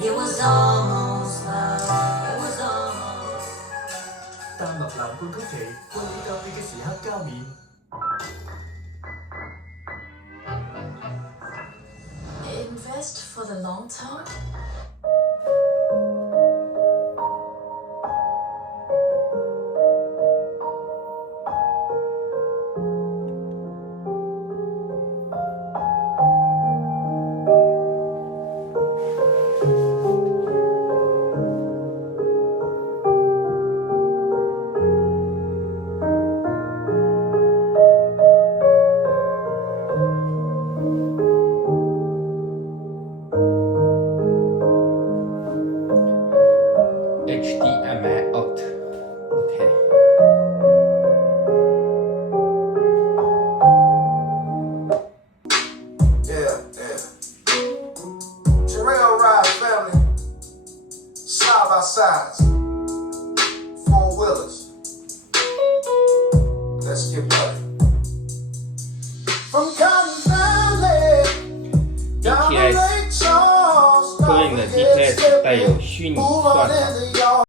It was almost love. It was almost. 丹麥藍罐曲奇，為你咖啡嘅時刻加冕。Invest for the long term. HDMI out. OK。Terrell ride family, side by sides, 4-wheelers. Let's get buddy. From Cotton Valley down to Lake Charles, 对应的 DPS 带有虚拟算法。